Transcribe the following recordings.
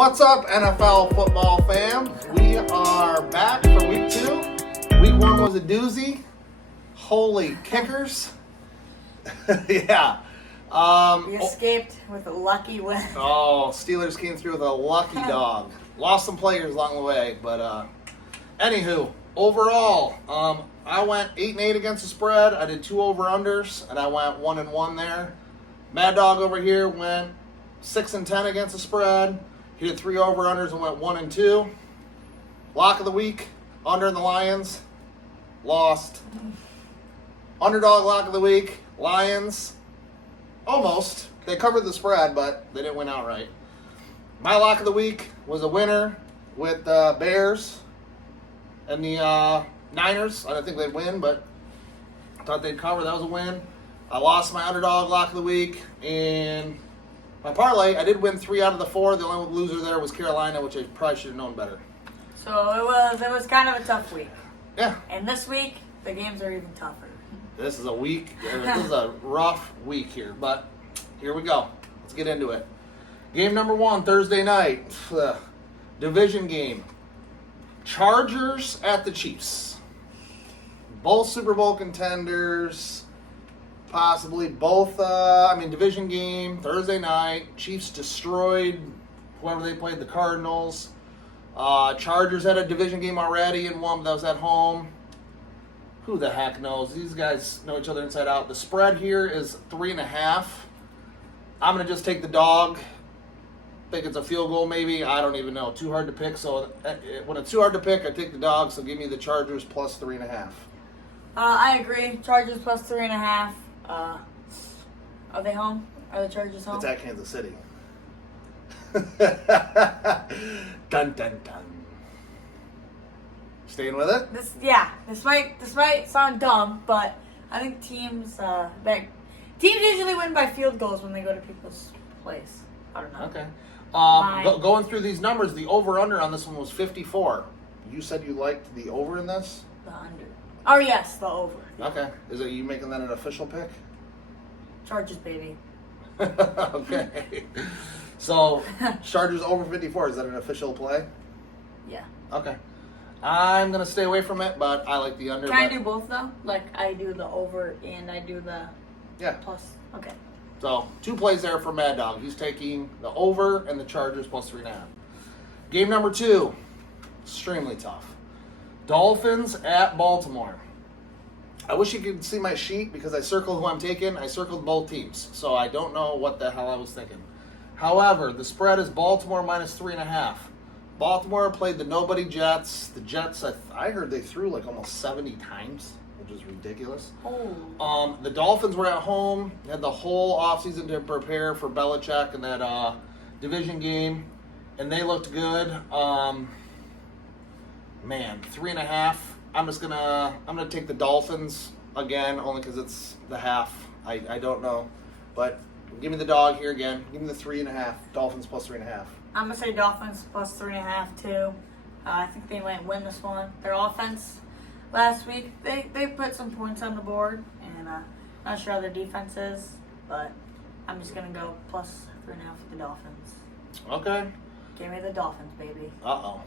What's up, NFL football fam? We are back for week 2. Week 1 was a doozy. Holy kickers. Yeah. We escaped with a lucky win. Oh, Steelers came through with a lucky dog. Lost some players along the way, but anywho, overall, I went 8-8 against the spread. I did 2 over-unders, and I went 1-1 there. Mad Dog over here went 6-10 against the spread. He did 3 over-unders and went 1-2. Lock of the week, under in the Lions, lost. Underdog lock of the week, Lions, almost. They covered the spread, but they didn't win outright. My lock of the week was a winner with the Bears and the Niners. I didn't think they'd win, but I thought they'd cover. That was a win. I lost my underdog lock of the week, and my parlay, I did win 3 out of the 4. The only loser there was Carolina, which I probably should have known better. So it was kind of a tough week. Yeah. And this week, the games are even tougher. This is a rough week here, but here we go. Let's get into it. Game number 1, Thursday night, division game. Chargers at the Chiefs. Both Super Bowl contenders. Possibly both, division game, Thursday night. Chiefs destroyed whoever they played, the Cardinals. Chargers had a division game already and won, but that was at home. Who the heck knows? These guys know each other inside out. The spread here is 3.5. I'm going to just take the dog. Think it's a field goal maybe. I don't even know. Too hard to pick. So when it's too hard to pick, I take the dog. So give me the Chargers plus 3.5. I agree. Chargers plus 3.5. Are they home? Are the Chargers home? It's at Kansas City. Dun, dun, dun. Staying with it? This might sound dumb, but I think teams usually win by field goals when they go to people's place. I don't know. Okay. Going through these numbers, the over-under on this one was 54. You said you liked the over in this? The under. Oh, yes, the over. Okay. Is it you making that an official pick? Chargers, baby. Okay. So, Chargers over 54. Is that an official play? Yeah. Okay. I'm going to stay away from it, but I like the under. Can I do both, though? Like, I do the over and I do the plus? Okay. So, 2 plays there for Mad Dog. He's taking the over and the Chargers plus 3.5. Game number 2. Extremely tough. Dolphins at Baltimore. I wish you could see my sheet because I circled who I'm taking. I circled both teams, so I don't know what the hell I was thinking. However, the spread is Baltimore minus 3.5. Baltimore played the nobody Jets. The Jets, I heard they threw like almost 70 times, which is ridiculous. Oh. The Dolphins were at home. Had the whole offseason to prepare for Belichick in that division game, and they looked good. 3.5. I'm gonna take the Dolphins again, only because it's the half. I don't know, but give me the dog here again. Give me the 3.5. Dolphins plus 3.5. I'm gonna say Dolphins plus 3.5 too. I think they might win this one. Their offense last week, they put some points on the board, and not sure how their defense is, but I'm just gonna go plus 3.5 with the Dolphins. Okay. Give me the Dolphins, baby. Uh-oh.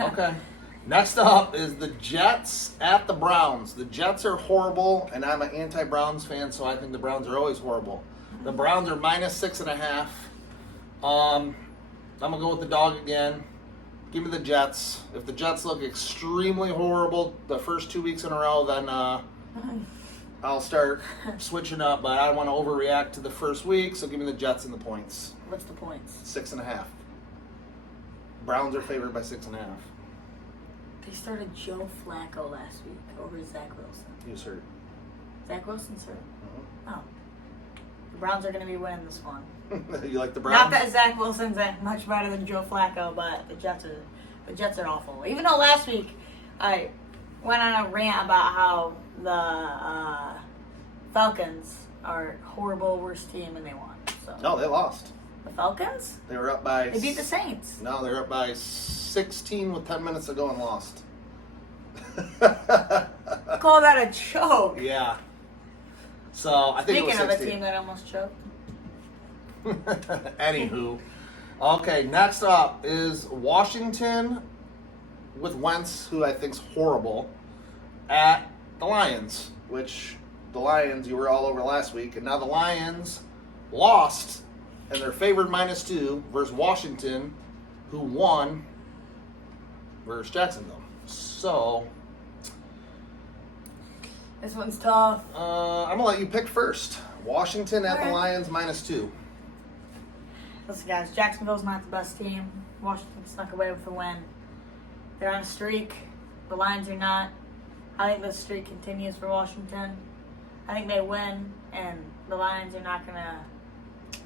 Okay. Next up is the Jets at the Browns. The Jets are horrible, and I'm an anti-Browns fan, so I think the Browns are always horrible. The Browns are minus 6.5. I'm going to go with the dog again. Give me the Jets. If the Jets look extremely horrible the first 2 weeks in a row, then I'll start switching up, but I don't want to overreact to the first week, so give me the Jets and the points. What's the points? 6.5. Browns are favored by 6.5. They started Joe Flacco last week over Zach Wilson. He was hurt. Zach Wilson's hurt. Mm-hmm. Oh. The Browns are going to be winning this one. You like the Browns? Not that Zach Wilson's much better than Joe Flacco, but the Jets are awful. Even though last week I went on a rant about how the Falcons are a horrible, worst team, and they won. So. No, they lost. The Falcons? They were up by... They beat the Saints. No, they were up by 16 with 10 minutes to go and lost. Call that a choke. Yeah. So I think Speaking it was of a 16. team that almost choked. Anywho, Okay, next up is Washington with Wentz, who I think's horrible, at the Lions, which the Lions, you were all over last week, and now the Lions lost, and they're favored -2 versus Washington, who won versus Jacksonville. So, This one's tough. I'm going to let you pick first. Washington at the Alright. Lions -2. Listen, guys, Jacksonville's not the best team. Washington snuck away with the win. They're on a streak. The Lions are not. I think the streak continues for Washington. I think they win, and the Lions are not going to.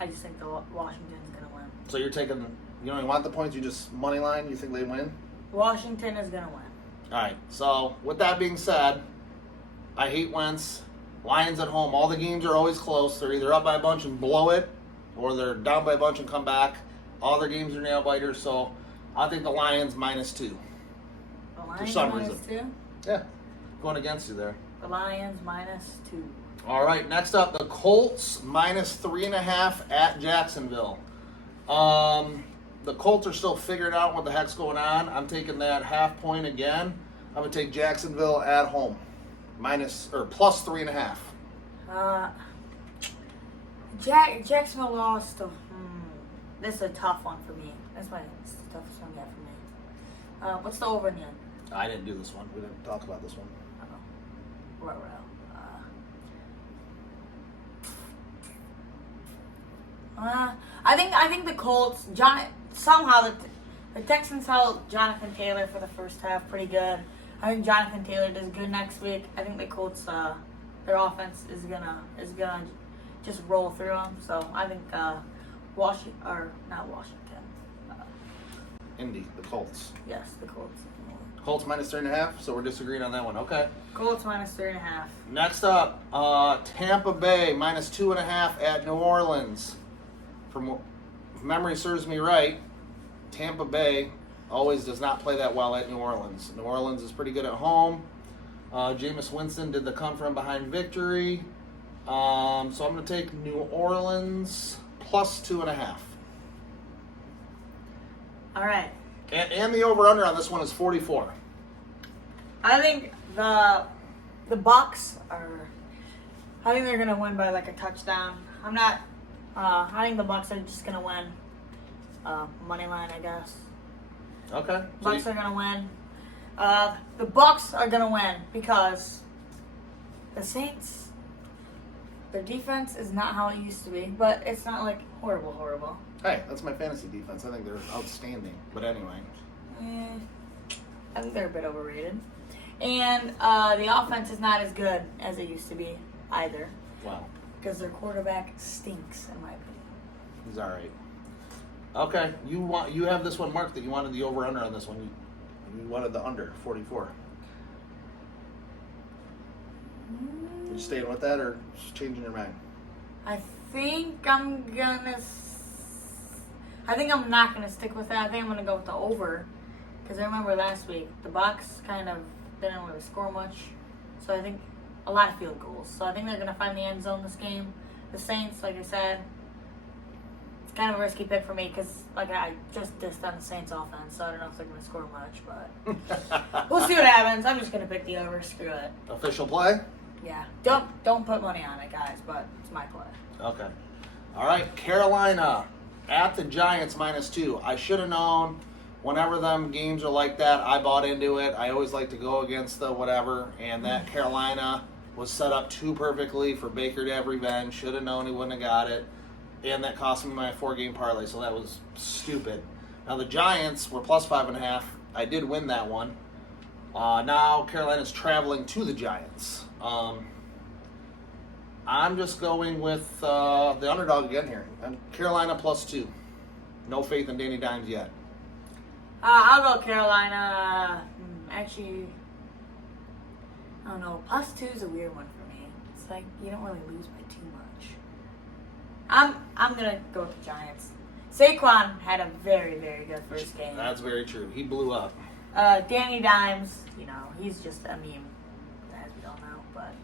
I just think the Washington's going to win. So you're taking, you don't even want the points, you just money line, you think they win? Washington is going to win. All right, so with that being said, I hate Wentz. Lions at home, all the games are always close. They're either up by a bunch and blow it, or they're down by a bunch and come back. All their games are nail biters, so I think the Lions -2. The Lions some -2? reason. Yeah, going against you there. The Lions -2. All right, next up, the Colts -3.5 at Jacksonville. The Colts are still figuring out what the heck's going on. I'm taking that half point again. I'm gonna take Jacksonville at home, +3.5. Jacksonville lost. This is a tough one for me. This is the toughest one yet for me. What's the over in the end? I didn't do this one. We didn't talk about this one. Well. I think the Colts. Somehow the Texans held Jonathan Taylor for the first half pretty good. I think Jonathan Taylor does good next week. I think the Colts, their offense is gonna just roll through them. So I think Indy, the Colts. Yes, the Colts. Colts -3.5. So we're disagreeing on that one. Okay. Colts -3.5. Next up, Tampa Bay -2.5 at New Orleans. If memory serves me right, Tampa Bay always does not play that well at New Orleans. New Orleans is pretty good at home. Jameis Winston did the come from behind victory. So I'm going to take New Orleans +2.5. All right. And the over/under on this one is 44. I think the Bucks are. I think they're gonna win by like a touchdown. I'm not. I think the Bucks are just gonna win. Money line, I guess. Okay. Bucks are gonna win. The Bucks are gonna win because the Saints. Their defense is not how it used to be, but it's not like horrible. Hey, that's my fantasy defense. I think they're outstanding. But anyway. I think they're a bit overrated. And the offense is not as good as it used to be either. Wow. Because their quarterback stinks, in my opinion. He's all right. Okay, you have this one marked that you wanted the over/under on this one. You wanted the under 44. You staying with that or just changing your mind? I think I'm not gonna stick with that. I think I'm gonna go with the over, because I remember last week the Bucks kind of didn't really score much, so I think a lot of field goals. So I think they're gonna find the end zone this game. The Saints, like I said, it's kind of a risky pick for me because like I just dissed on the Saints offense, so I don't know if they're gonna score much, but we'll see what happens. I'm just gonna pick the over. Screw it. Official play? Yeah. Don't put money on it, guys, but it's my play. Okay. All right, Carolina at the Giants -2. I should have known. Whenever them games are like that, I bought into it. I always like to go against the whatever, and that Carolina was set up too perfectly for Baker to have revenge. Should have known he wouldn't have got it, and that cost me my 4-game parlay, so that was stupid. Now the Giants were +5.5. I did win that one. Now Carolina's traveling to the Giants. I'm just going with the underdog again here. Carolina +2. No faith in Danny Dimes yet. I'll go Carolina. Actually, I don't know. +2 is a weird one for me. It's like you don't really lose by too much. I'm gonna go with the Giants. Saquon had a very, very good first game. That's very true. He blew up. Danny Dimes, he's just a meme, as we all know. But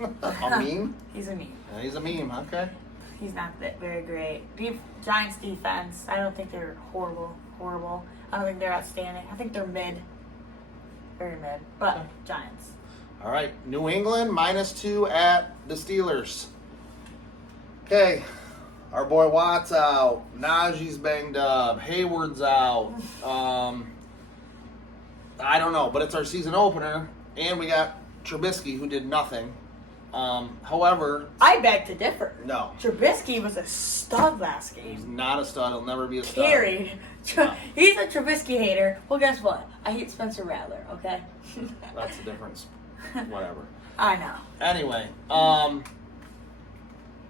A meme? He's a meme. Yeah, he's a meme. Okay. He's not that very great. Giants defense, I don't think they're horrible. I don't think they're outstanding. I think they're mid. Very mid. But Okay. Giants. All right, New England -2 at the Steelers. Okay, our boy Watt's out. Najee's banged up. Hayward's out. I don't know, but it's our season opener, and we got Trubisky, who did nothing. However, I beg to differ. no, Trubisky was a stud last he's game. not a stud. He'll never be a stud. Carried. No. He's a Trubisky hater. Well, guess what? I hate Spencer Rattler, okay? That's the difference. Whatever. I know. Anyway,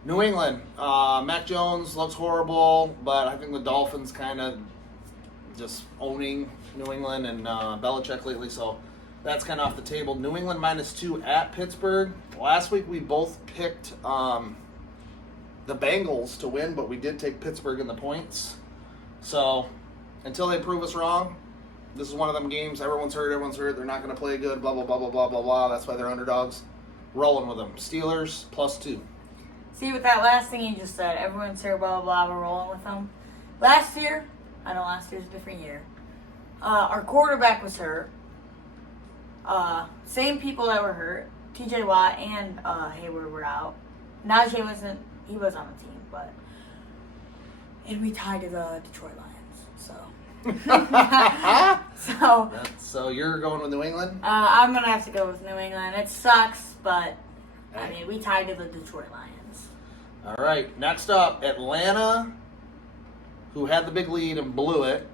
New England. Mac Jones looks horrible, but I think the Dolphins kind of just owning New England and Belichick lately, so that's kind of off the table. New England -2 at Pittsburgh. Last week we both picked the Bengals to win, but we did take Pittsburgh in the points. So until they prove us wrong, this is one of them games. Everyone's hurt. They're not going to play good. Blah, blah, blah, blah, blah, blah, blah. That's why they're underdogs. Rolling with them. Steelers +2. See, with that last thing you just said, everyone's here, blah, blah, blah, we're rolling with them. Last year, I know last year's a different year, our quarterback was hurt. Same people that were hurt, TJ Watt and Hayward were out. Najee he was on the team, and we tied to the Detroit Lions, so. So you're going with New England? I'm going to have to go with New England. It sucks, but, I mean, we tied to the Detroit Lions. All right. Next up, Atlanta, who had the big lead and blew it,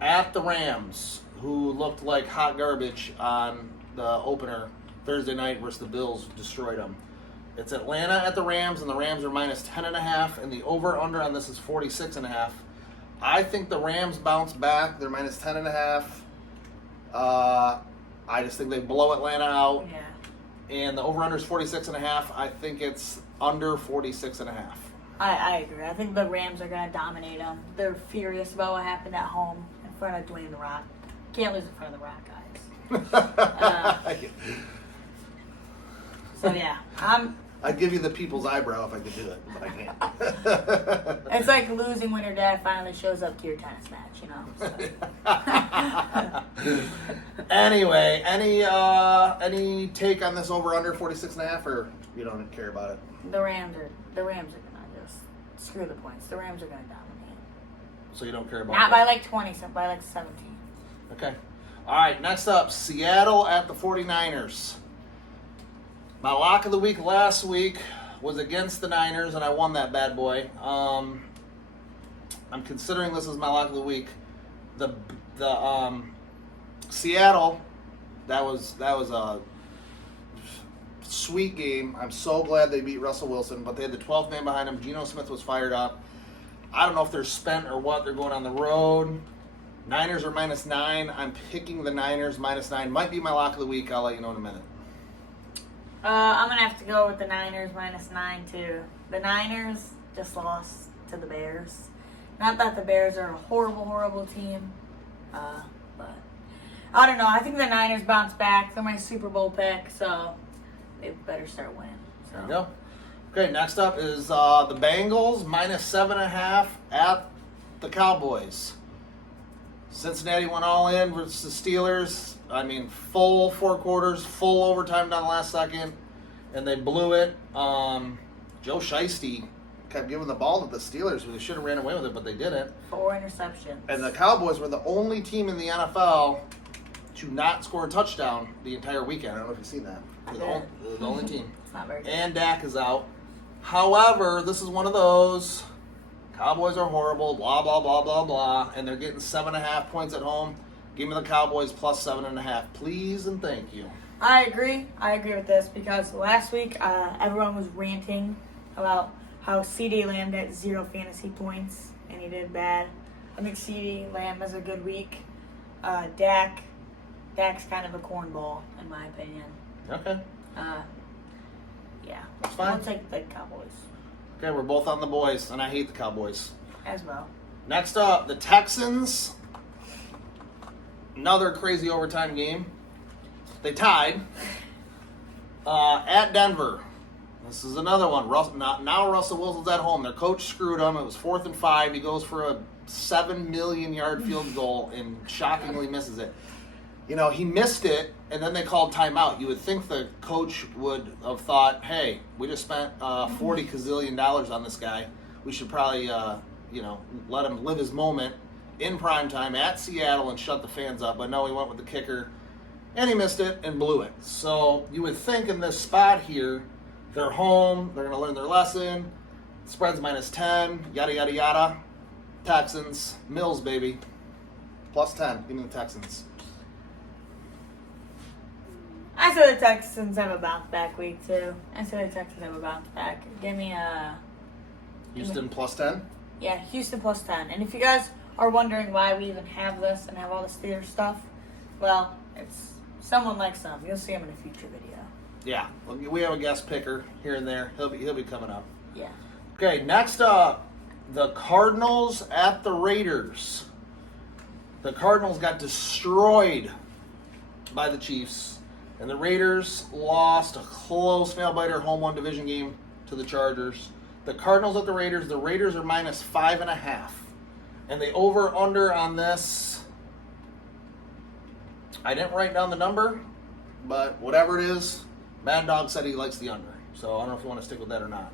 at the Rams, who looked like hot garbage on the opener Thursday night versus the Bills, destroyed them. It's Atlanta at the Rams, and the Rams are -10.5, and the over/under on this is 46.5. I think the Rams bounce back. They're -10.5. I just think they blow Atlanta out. Yeah. And the over/under is 46.5. I think it's under 46.5. I agree. I think the Rams are going to dominate them. They're furious about what happened at home in front of Dwayne The Rock. Can't lose in front of The Rock, guys. So, yeah. I'd give you the people's eyebrow if I could do it, but I can't. It's like losing when your dad finally shows up to your tennis match, So. Anyway, any take on this over/under 46.5, or you don't care about it? The Rams are going to just screw the points. The Rams are going to dominate. So you don't care about Not that? by like 20, by like 17. Okay. All right, next up, Seattle at the 49ers. My lock of the week last week was against the Niners, and I won that bad boy. I'm considering this as my lock of the week. The Seattle, that was a sweet game. I'm so glad they beat Russell Wilson, but they had the 12th man behind him. Geno Smith was fired up. I don't know if they're spent or what. They're going on the road. Niners are -9. I'm picking the Niners -9. Might be my lock of the week. I'll let you know in a minute. I'm going to have to go with the Niners -9, too. The Niners just lost to the Bears. Not that the Bears are a horrible, horrible team, but I don't know. I think the Niners bounce back. They're my Super Bowl pick, so they better start winning. So. There you go. Okay, next up is the Bengals -7.5 at the Cowboys. Cincinnati went all in versus the Steelers. I mean, full 4 quarters, full overtime down the last second, and they blew it. Joe Shiesty kept giving the ball to the Steelers, who they should have ran away with it, but they didn't. 4 interceptions. And the Cowboys were the only team in the NFL to not score a touchdown the entire weekend. I don't know if you've seen that. They're the only team. It's not very good. And Dak is out. However, this is one of those. Cowboys are horrible, blah, blah, blah, blah, blah. And they're getting 7.5 points at home. Give me the Cowboys +7.5. Please and thank you. I agree. I agree with this because last week everyone was ranting about how CeeDee Lamb had 0 fantasy points and he did bad. I think CeeDee Lamb has a good week. Dak's kind of a cornball in my opinion. Okay. Yeah. That's fine. I'll take the Cowboys Okay, we're both on the boys, and I hate the Cowboys. as well. Next up, the Texans. Another crazy overtime game. They tied at Denver. This is another one. Now Russell Wilson's at home. Their coach screwed him. It was 4th and 5. He goes for a 7 million yard field goal and shockingly misses it. You know, he missed it, and then they called timeout. You would think the coach would have thought, hey, we just spent $40 gazillion on this guy. We should probably, let him live his moment in primetime at Seattle and shut the fans up. But no, he went with the kicker, and he missed it and blew it. So you would think in this spot here, they're home, they're going to learn their lesson. Spread's -10, yada, yada, yada. Texans, Mills, baby. +10, give me the Texans. I said the Texans have a bounce back week too. Give me a Houston +10? Yeah, Houston +10. And if you guys are wondering why we even have this and have all this theater stuff, well, it's someone like some. You'll see him in a future video. Yeah, we have a guest picker here and there. He'll be coming up. Yeah. Okay, next up, the Cardinals at the Raiders. The Cardinals got destroyed by the Chiefs, and the Raiders lost a close nail-biter home one division game to the Chargers. The Cardinals at the Raiders are -5.5. And the over-under on this, I didn't write down the number, but whatever it is, Mad Dog said he likes the under. So I don't know if you want to stick with that or not.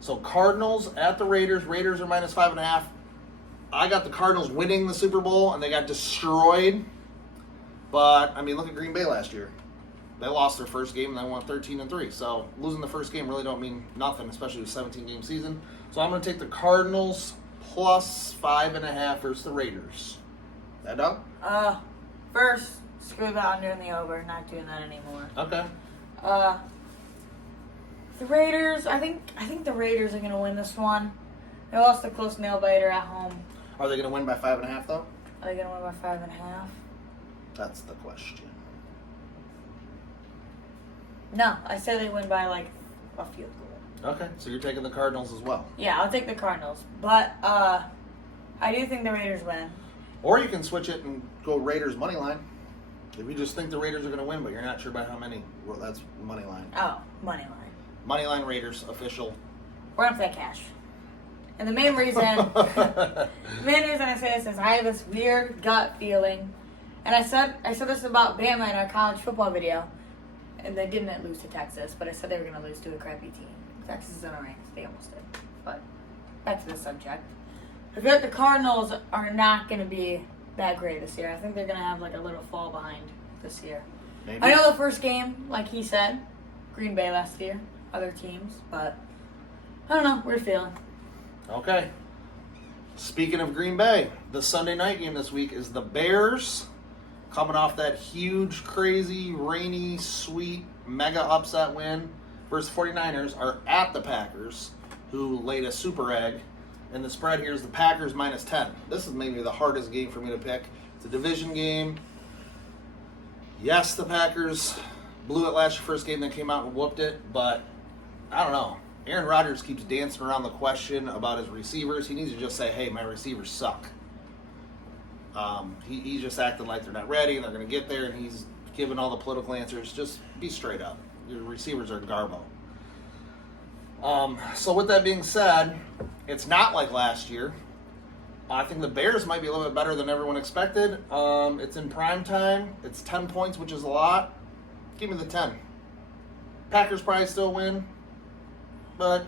So Cardinals at the Raiders. Raiders are -5.5. I got the Cardinals winning the Super Bowl, and they got destroyed. But, I mean, look at Green Bay last year. They lost their first game, and they won 13-3. So losing the first game really don't mean nothing, especially with a 17-game season. So I'm going to take the Cardinals +5.5 versus the Raiders. That done? First, screw the under and the over. Not doing that anymore. Okay. The Raiders, I think the Raiders are going to win this one. They lost a close nail-biter at home. Are they going to win by 5.5, though? Are they going to win by 5.5? That's the question. No, I said they win by, like, a field goal. Okay, so you're taking the Cardinals as well. Yeah, I'll take the Cardinals. But I do think the Raiders win. Or you can switch it and go Raiders money line. If you just think the Raiders are going to win, but you're not sure by how many, well, that's money line. Oh, money line. Money line Raiders, official. We're up for that cash. And the main reason I say this is I have this weird gut feeling. And I said this about Bama in our college football video. And they didn't lose to Texas, but I said they were going to lose to a crappy team. Texas is in the ranks. They almost did. But back to the subject. I feel like the Cardinals are not going to be that great this year. I think they're going to have like a little fall behind this year. Maybe. I know the first game, like he said, Green Bay last year, other teams, but I don't know. Weird feeling. Okay. Speaking of Green Bay, the Sunday night game this week is the Bears, coming off that huge, crazy, rainy, sweet, mega upset win versus 49ers, are at the Packers, who laid a super egg. And the spread here is the Packers -10. This is maybe the hardest game for me to pick. It's a division game. Yes, the Packers blew it last year, first game. They came out and whooped it, but I don't know. Aaron Rodgers keeps dancing around the question about his receivers. He needs to just say, hey, my receivers suck. He's just acting like they're not ready and they're going to get there, and he's giving all the political answers. Just be straight up. Your receivers are garbo. So with that being said, it's not like last year. I think the Bears might be a little bit better than everyone expected. It's in prime time. It's 10 points, which is a lot. Give me the 10. Packers probably still win, but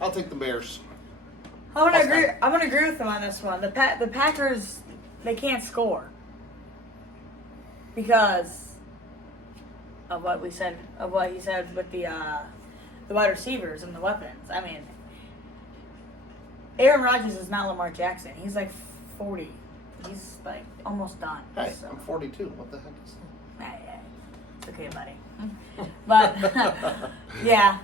I'll take the Bears. I'm gonna agree with him on this one. The Packers, they can't score because of what he said with the wide receivers and the weapons. I mean, Aaron Rodgers is not Lamar Jackson. He's like 40. He's like almost done. Hey, so. I'm 42. What the heck is that? Hey, it's okay, buddy. But yeah,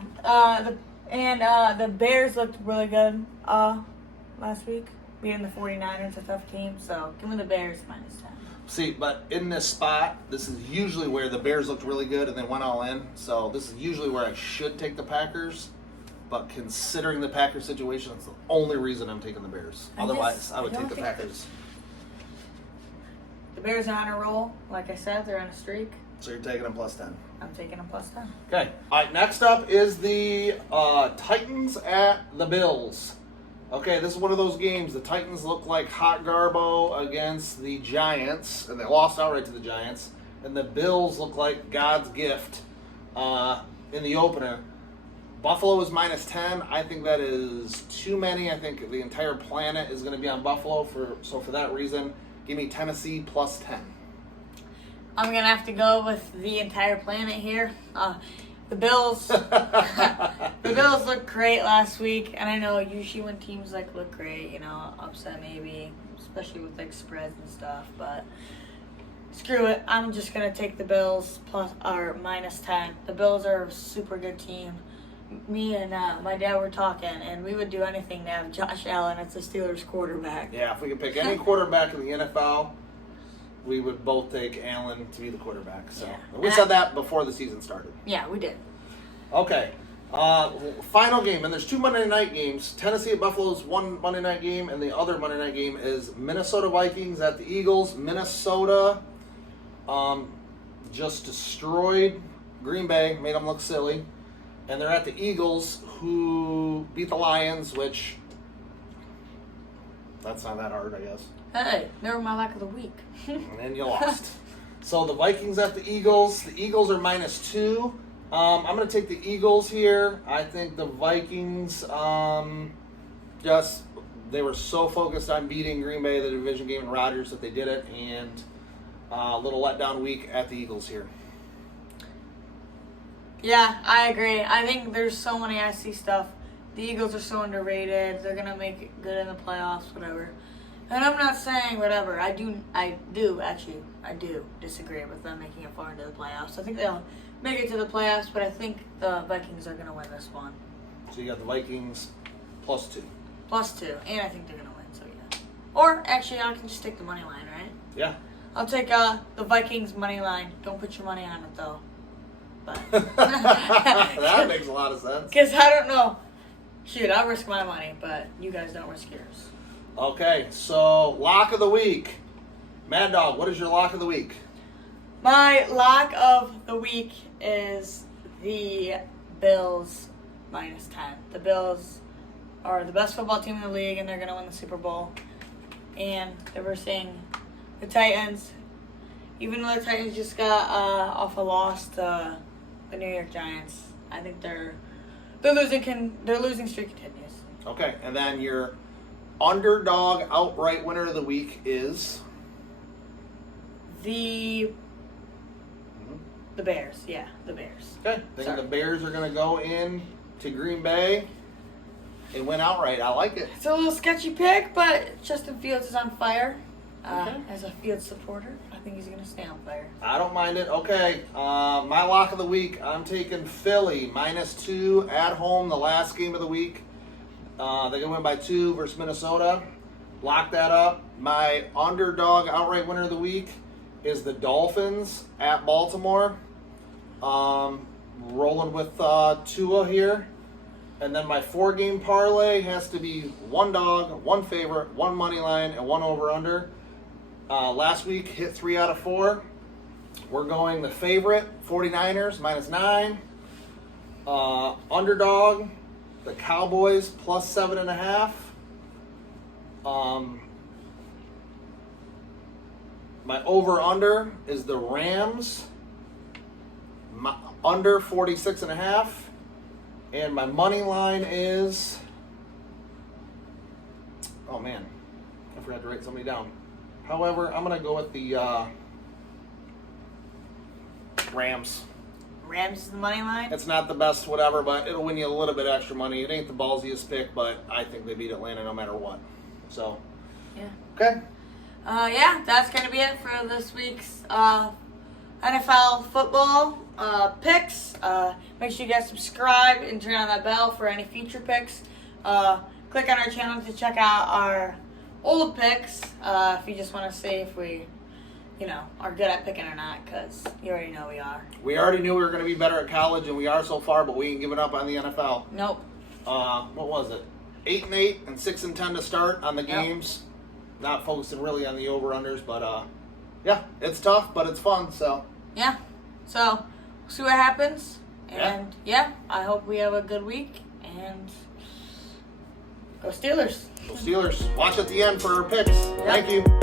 the Bears looked really good last week, beating the 49ers, a tough team. So give me the Bears -10. See, but in this spot, this is usually where the Bears looked really good and they went all in. So this is usually where I should take the Packers. But considering the Packers situation, it's the only reason I'm taking the Bears. Otherwise, I would take the Packers. The Bears are on a roll. Like I said, they're on a streak. So you're taking them +10. I'm taking a +10. Okay. All right, next up is the Titans at the Bills. Okay, this is one of those games. The Titans look like hot garbo against the Giants, and they lost outright to the Giants. And the Bills look like God's gift in the opener. Buffalo is -10. I think that is too many. I think the entire planet is going to be on Buffalo. So for that reason, give me Tennessee +10. I'm going to have to go with the entire planet here. The Bills, the Bills looked great last week, and I know usually when teams look great, upset maybe, especially with spreads and stuff. But screw it, I'm just gonna take the Bills -10. The Bills are a super good team. Me and my dad were talking, and we would do anything to have Josh Allen as the Steelers quarterback. Yeah, if we could pick any quarterback in the NFL, we would both take Allen to be the quarterback. So we said that before the season started. Yeah, we did. Okay. Final game, and there's 2 Monday night games. Tennessee at Buffalo is one Monday night game, and the other Monday night game is Minnesota Vikings at the Eagles. Minnesota just destroyed Green Bay, made them look silly. And they're at the Eagles, who beat the Lions, which that's not that hard, I guess. Hey, they were my lock of the week. And you lost. So the Vikings at the Eagles. The Eagles are -2. I'm going to take the Eagles here. I think the Vikings, they were so focused on beating Green Bay, the division game, and Rodgers, that they did it. And a little letdown week at the Eagles here. Yeah, I agree. I think there's so many SC stuff. The Eagles are so underrated. They're gonna make it good in the playoffs, whatever. And I'm not saying whatever. I do disagree with them making it far into the playoffs. I think they'll make it to the playoffs, but I think the Vikings are gonna win this one. So you got the Vikings +2. +2, and I think they're gonna win. So yeah. Or actually, I can just take the money line, right? Yeah. I'll take the Vikings money line. Don't put your money on it though. But that makes a lot of sense. Because I don't know. Shoot, I'll risk my money, but you guys don't risk yours. Okay, so lock of the week. Mad Dog, what is your lock of the week? My lock of the week is the Bills -10. The Bills are the best football team in the league, and they're going to win the Super Bowl. And they're versing the Titans. Even though the Titans just got off a loss to the New York Giants, I think their losing streak continues. Okay, and then your underdog outright winner of the week is the Bears. Yeah, the Bears. Okay, I think the Bears are going to go in to Green Bay and win outright. I like it. It's a little sketchy pick, but Justin Fields is on fire. Okay. As a Fields supporter, I think he's going to stay on fire. I don't mind it. Okay, my lock of the week, I'm taking Philly -2 at home, the last game of the week. They're going to win by 2 versus Minnesota. Lock that up. My underdog outright winner of the week is the Dolphins at Baltimore. Rolling with Tua here. And then my 4-game parlay has to be 1 dog, 1 favorite, 1 money line, and 1 over-under. Last week hit 3 out of 4. We're going the favorite, 49ers, -9. Underdog, the Cowboys, +7.5. My over-under is the Rams, under 46.5. And my money line is, oh man, I forgot to write somebody down. However, I'm going to go with the Rams. Rams is the money line? It's not the best whatever, but it'll win you a little bit extra money. It ain't the ballsiest pick, but I think they beat Atlanta no matter what. So, yeah. Okay. Yeah, that's going to be it for this week's NFL football picks. Make sure you guys subscribe and turn on that bell for any future picks. Click on our channel to check out our old picks if you just want to see if we, are good at picking or not, because you already know we are. We already knew we were going to be better at college, and we are so far, but we ain't giving up on the NFL. Nope. What was it? 8-8 and 6-10 to start on the games. Not focusing really on the over-unders, but yeah, it's tough, but it's fun, so. Yeah. So, see what happens. Yeah. And yeah, I hope we have a good week. And go Steelers. Go Steelers. Watch at the end for our picks. Thank you.